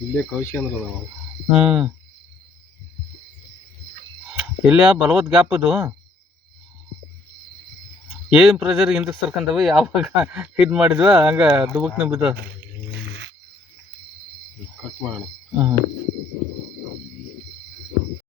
ಇಲ್ಲೇ ಕಳ್ಸ್ಕೊಂಡ್ರ ನಾವು ಹ್ಞೂ ಇಲ್ಲೇ ಬಲವತ್ ಗ್ಯಾಪ್ ಇದು ಏನು ಪ್ರೆಷರ್ ಹಿಂದಕ್ಕೆ ಸರ್ಕಂತವ ಯಾವಾಗ ಇದು ಮಾಡಿದ್ವ ಹಂಗೆ ದುಬಕ್ನ ಬಿದ್ದ ಕಟ್ ಮಾಡೋಣ ಹ್ಞೂ